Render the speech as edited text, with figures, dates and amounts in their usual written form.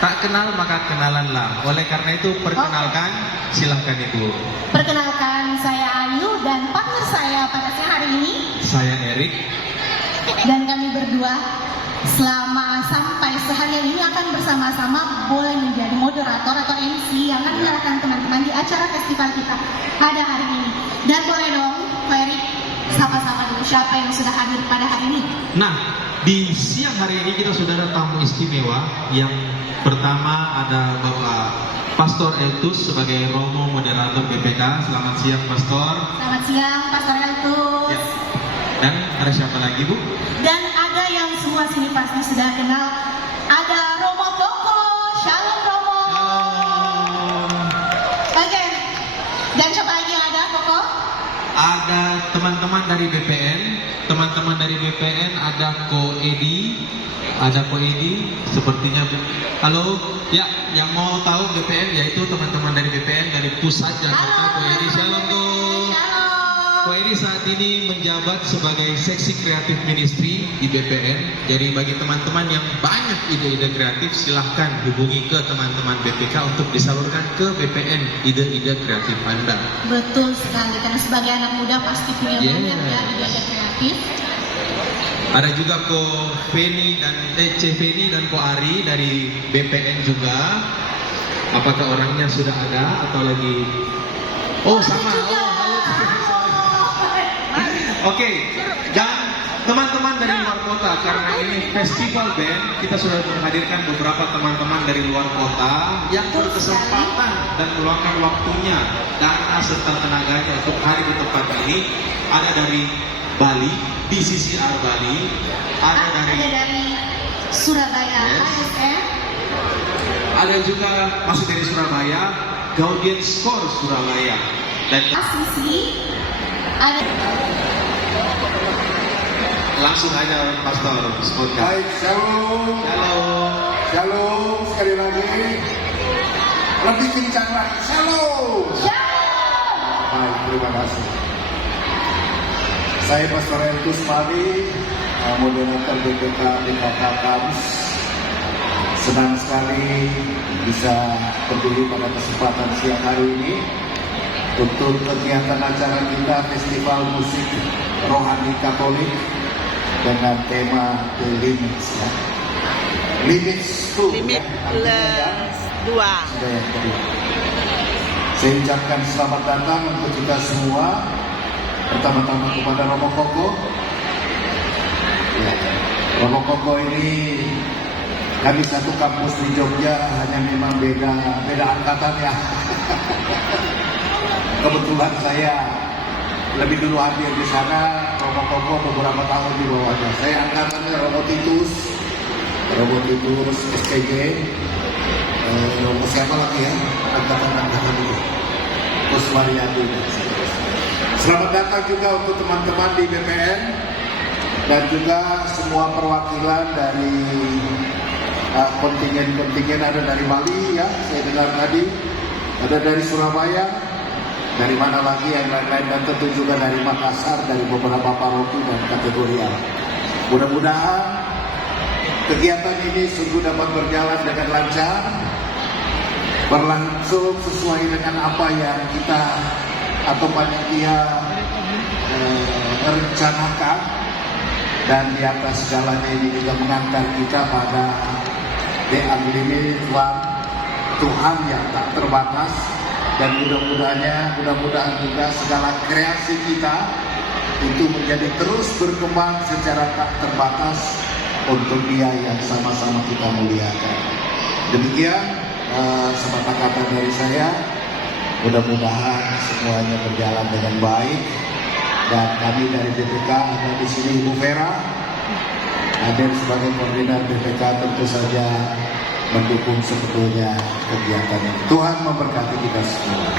Tak kenal maka kenalanlah. Oleh karena itu perkenalkan, silahkan Ibu. Perkenalkan, saya Ayu dan partner saya pada siang hari ini. Saya Erik. Dan kami berdua selama sampai seharian ini akan bersama-sama boleh menjadi moderator atau MC yang akan menyalakan teman-teman di acara festival kita pada hari ini. Dan boleh dong, Pak Erik, sapa-sapa dulu siapa yang sudah hadir pada hari ini. Nah, di siang hari ini kita sudah ada tamu istimewa. Yang pertama ada Bapak Pastor Eltus sebagai Romo Moderator BPK. Selamat siang Pastor. Selamat siang Pastor Eltus. Ya. Dan ada siapa lagi Bu? Dan ada yang semua sini pasti sudah kenal. Ada Romo Koko. Shalom Romo. Shalom. Oke. Dan siapa lagi yang ada Koko? Ada teman-teman dari BPN. Teman-teman dari BPN ada Ko Edi. Ada Ko Edi. Sepertinya halo. Ya, yang mau tahu BPN yaitu teman-teman dari BPN dari pusat Jakarta. Ko Edi. Shalom Ko. Ko Edi saat ini menjabat sebagai seksi kreatif ministry di BPN. Jadi bagi teman-teman yang banyak ide-ide kreatif, silahkan hubungi ke teman-teman BPK untuk disalurkan ke BPN ide-ide kreatif Anda. Betul sekali, karena sebagai anak muda pasti punya banyak ya ide-ide kreatif. Ada juga Ko Feni dan C Feni dan Ko Ari dari BPN juga. Apakah orangnya sudah ada atau lagi? Oh sama. Oh halo. Oke, dan teman-teman dari luar kota, karena ini festival band, kita sudah menghadirkan beberapa teman-teman dari luar kota yang berkesempatan dan meluangkan waktunya, dana serta tenaganya untuk hadir di tempat ini. Ada dari Bali, BCCR Bali, ada dari Surabaya, ASN. Ada juga masih dari Surabaya, Gaudian Score Surabaya, dan Asisi ada. Langsung aja Pastor sebutkan. Baik, shalom. Shalom. Shalom, sekali lagi. Lebih kencang lagi, shalom. Baik, terima kasih. Saya Pastor Eltus Mari, moderator BPK DKK Kams. Senang sekali bisa berdiri pada kesempatan siang hari ini untuk kegiatan acara kita Festival Musik Rohani Katolik dengan tema The Limits ya. Limits 2 Limit ya. Dua. Sudah yang kedua. Saya ucapkan selamat datang untuk kita semua. Pertama-tama kepada Romo Koko ya. Romo Koko ini kami satu kampus di Jogja, hanya memang beda angkatan ya. Kebetulan saya lebih dulu hadir di sana. Romo Koko beberapa tahun di bawahnya. Saya angkatannya Romo Titus SKG. Romo siapa lagi ya? Angkatan itu. Kus Mariadi. Selamat datang juga untuk teman-teman di BPN dan juga semua perwakilan dari kontingen ada dari Bali ya. Saya dengar tadi ada dari Surabaya. Dari mana lagi yang lain-lain, dan tentu juga dari Makassar, dari beberapa paroki dan kategorial. Mudah-mudahan kegiatan ini sungguh dapat berjalan dengan lancar, berlangsung sesuai dengan apa yang kita atau panitia rencanakan, dan di atas segalanya ini juga mengantar kita pada The Unlimited One, Tuhan yang tak terbatas. Dan mudah-mudahan juga segala kreasi kita itu menjadi terus berkembang secara tak terbatas untuk Dia yang sama-sama kita muliakan. Demikian sepatah kata dari saya. Mudah-mudahan semuanya berjalan dengan baik. Dan kami dari BPK ada di sini Ibu Vera, hadir sebagai koordinator BPK, tentu saja mendukung sebetulnya kegiatan ini. Tuhan memberkati kita semua.